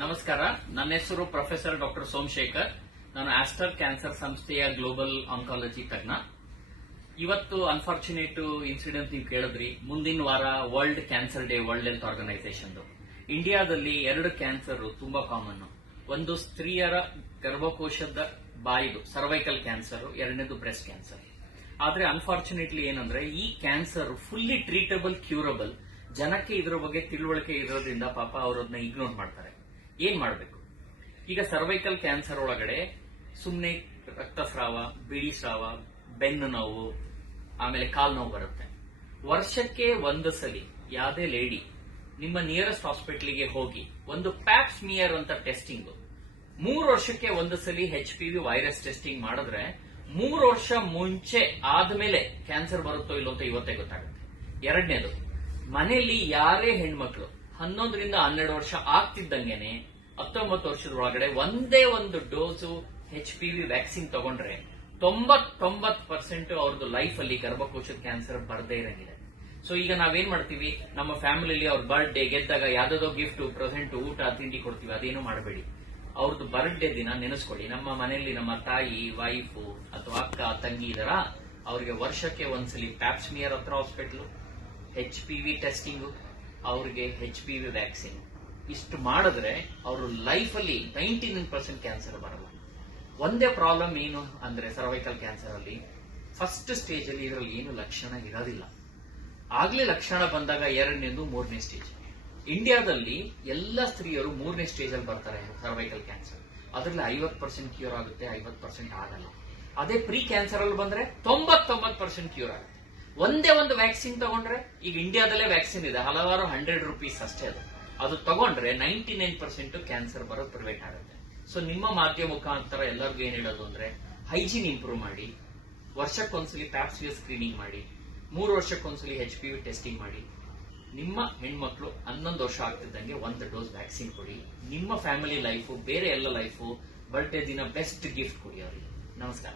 ನಮಸ್ಕಾರ. ನನ್ನ ಹೆಸರು ಪ್ರೊಫೆಸರ್ ಡಾಕ್ಟರ್ ಸೋಮಶೇಖರ್. ನಾನು ಆಸ್ಟರ್ ಕ್ಯಾನ್ಸರ್ ಸಂಸ್ಥೆಯ ಗ್ಲೋಬಲ್ ಆಂಕಾಲಜಿ ತಜ್ಞ. ಇವತ್ತು ಅನ್ಫಾರ್ಚುನೇಟ್ ಇನ್ಸಿಡೆಂಟ್ ನೀವು ಕೇಳಿದ್ರಿ. ಮುಂದಿನ ವಾರ world cancer day, world health organisation. ಇಂಡಿಯಾದಲ್ಲಿ 2 ಕ್ಯಾನ್ಸರ್ ತುಂಬಾ ಕಾಮನ್. ಒಂದು ಸ್ತ್ರೀಯರ ಗರ್ಭಕೋಶದ ಬಾಯಿದು ಸರ್ವೈಕಲ್ ಕ್ಯಾನ್ಸರ್, ಎರಡನೇದು ಬ್ರೆಸ್ಟ್ ಕ್ಯಾನ್ಸರ್. ಆದ್ರೆ ಅನ್ಫಾರ್ಚುನೇಟ್ಲಿ ಏನಂದ್ರೆ ಈ ಕ್ಯಾನ್ಸರ್ ಫುಲ್ಲಿ ಟ್ರೀಟಬಲ್, ಕ್ಯೂರಬಲ್. ಜನಕ್ಕೆ ಇದರ ಬಗ್ಗೆ ತಿಳುವಳಿಕೆ ಇರೋದ್ರಿಂದ ಪಾಪ ಅವರನ್ನ ಇಗ್ನೋರ್ ಮಾಡ್ತಾರೆ. ಏನ್ ಮಾಡಬೇಕು? ಈಗ ಸರ್ವೈಕಲ್ ಕ್ಯಾನ್ಸರ್ ಒಳಗಡೆ ಸುಮ್ನೆ ರಕ್ತಸ್ರಾವ, ಬಿಳಿ ಸ್ರಾವ, ಬೆನ್ನು ನೋವು, ಆಮೇಲೆ ಕಾಲ್ ನೋವು ಬರುತ್ತೆ. ವರ್ಷಕ್ಕೆ ಒಂದು ಸಲಿ ಯಾವುದೇ ಲೇಡಿ ನಿಮ್ಮ ನಿಯರೆಸ್ಟ್ ಹಾಸ್ಪಿಟಲ್ಗೆ ಹೋಗಿ ಒಂದು ಪ್ಯಾಪ್ಸ್ಮಿಯರ್ ಅಂತ ಟೆಸ್ಟಿಂಗ್ 3 ವರ್ಷಕ್ಕೆ ಒಂದು ಸಲಿ HPV ವೈರಸ್ ಟೆಸ್ಟಿಂಗ್ ಮಾಡಿದ್ರೆ 3 ವರ್ಷ ಮುಂಚೆ ಆದ್ಮೇಲೆ ಕ್ಯಾನ್ಸರ್ ಬರುತ್ತೋ ಇಲ್ಲೋ ಅಂತ ಇವತ್ತೇ ಗೊತ್ತಾಗುತ್ತೆ. ಎರಡನೇದು, ಮನೆಯಲ್ಲಿ ಯಾರೇ ಹೆಣ್ಮಕ್ಳು 11 ರಿಂದ 12 ವರ್ಷ ಆಗ್ತಿದ್ದಂಗೆನೆ 19 ವರ್ಷದ ಒಳಗಡೆ ಒಂದೇ ಒಂದು ಡೋಸು HPV ವ್ಯಾಕ್ಸಿನ್ ತಗೊಂಡ್ರೆ 99% ಅವ್ರದ್ದು ಲೈಫ್ ಅಲ್ಲಿ ಗರ್ಭಕೋಶದ ಕ್ಯಾನ್ಸರ್ ಬರದೇ ಇರಂಗಿದೆ. ಸೊ ಈಗ ನಾವೇನ್ ಮಾಡ್ತೀವಿ, ನಮ್ಮ ಫ್ಯಾಮಿಲಿಯಲ್ಲಿ ಅವ್ರ ಬರ್ಡೇ ಗೆದ್ದಾಗ ಯಾವ್ದೋ ಗಿಫ್ಟ್, ಪ್ರೆಸೆಂಟ್, ಊಟ, ತಿಂಡಿ ಕೊಡ್ತೀವಿ. ಅದೇನು ಮಾಡಬೇಡಿ. ಅವ್ರದ್ದು ಬರ್ಡೇ ದಿನ ನೆನೆಸ್ಕೊಳ್ಳಿ. ನಮ್ಮ ಮನೆಯಲ್ಲಿ ನಮ್ಮ ತಾಯಿ, ವೈಫು ಅಥವಾ ಅಕ್ಕ, ತಂಗಿ ಇದರ, ಅವ್ರಿಗೆ ವರ್ಷಕ್ಕೆ ಒಂದ್ಸಲಿ ಪ್ಯಾಪ್ಸ್ಮಿಯರ್ ಹತ್ರ ಹಾಸ್ಪಿಟಲ್, HPV ಟೆಸ್ಟಿಂಗ್, ಅವ್ರಿಗೆ HPV ವ್ಯಾಕ್ಸಿನ್. ಇಷ್ಟು ಮಾಡಿದ್ರೆ ಅವ್ರ ಲೈಫ್ ಅಲ್ಲಿ 99% ಕ್ಯಾನ್ಸರ್ ಬರಲ್ಲ. ಒಂದೇ ಪ್ರಾಬ್ಲಮ್ ಏನು ಅಂದ್ರೆ ಸರ್ವೈಕಲ್ ಕ್ಯಾನ್ಸರ್ ಅಲ್ಲಿ ಫಸ್ಟ್ ಸ್ಟೇಜ್ ಅಲ್ಲಿ ಇದರಲ್ಲಿ ಏನು ಲಕ್ಷಣ ಇರೋದಿಲ್ಲ. ಆಗ್ಲೇ ಲಕ್ಷಣ ಬಂದಾಗ 2ನೇದು 3ನೇ ಸ್ಟೇಜ್. ಇಂಡಿಯಾದಲ್ಲಿ ಎಲ್ಲ ಸ್ತ್ರೀಯರು 3ನೇ ಸ್ಟೇಜ್ ಅಲ್ಲಿ ಬರ್ತಾರೆ ಸರ್ವೈಕಲ್ ಕ್ಯಾನ್ಸರ್. ಅದರಲ್ಲಿ 50% ಕ್ಯೂರ್ ಆಗುತ್ತೆ, 50% ಆಗಲ್ಲ. ಅದೇ ಪ್ರೀ ಕ್ಯಾನ್ಸರ್ ಅಲ್ಲಿ ಬಂದ್ರೆ 99% ಕ್ಯೂರ್ ಆಗುತ್ತೆ. ಒಂದೇ ಒಂದು ವ್ಯಾಕ್ಸಿನ್ ತಗೊಂಡ್ರೆ, ಈಗ ಇಂಡಿಯಾದಲ್ಲೇ ವ್ಯಾಕ್ಸಿನ್ ಇದೆ, ಹಲವಾರು ₹100 ಅಷ್ಟೇ. ಅದು ತಗೊಂಡ್ರೆ 99% ಕ್ಯಾನ್ಸರ್ ಬರೋದು ಪ್ರಿವೆಂಟ್ ಆಗುತ್ತೆ. ಸೊ ನಿಮ್ಮ ಮಾಧ್ಯಮ ಮುಖಾಂತರ ಎಲ್ಲರಿಗೂ ಏನ್ ಹೇಳೋದು ಅಂದ್ರೆ, ಹೈಜೀನ್ ಇಂಪ್ರೂವ್ ಮಾಡಿ, ವರ್ಷಕ್ಕೊಂದ್ಸಲಿ ಪ್ಯಾಪ್ಸ್ಮಿಯರ್ ಸ್ಕ್ರೀನಿಂಗ್ ಮಾಡಿ, 3 ವರ್ಷಕ್ಕೊಂದ್ಸಲಿ HPV ಟೆಸ್ಟಿಂಗ್ ಮಾಡಿ. ನಿಮ್ಮ ಹೆಣ್ಮಕ್ಳು 11 ವರ್ಷ ಆಗ್ತಿದ್ದಂಗೆ 1 ಡೋಸ್ ವ್ಯಾಕ್ಸಿನ್ ಕೊಡಿ. ನಿಮ್ಮ ಫ್ಯಾಮಿಲಿ ಲೈಫು, ಬೇರೆ ಎಲ್ಲ ಲೈಫು, ಬರ್ಡೇ ದಿನ ಬೆಸ್ಟ್ ಗಿಫ್ಟ್ ಕೊಡಿ ಅವರಿಗೆ. ನಮಸ್ಕಾರ.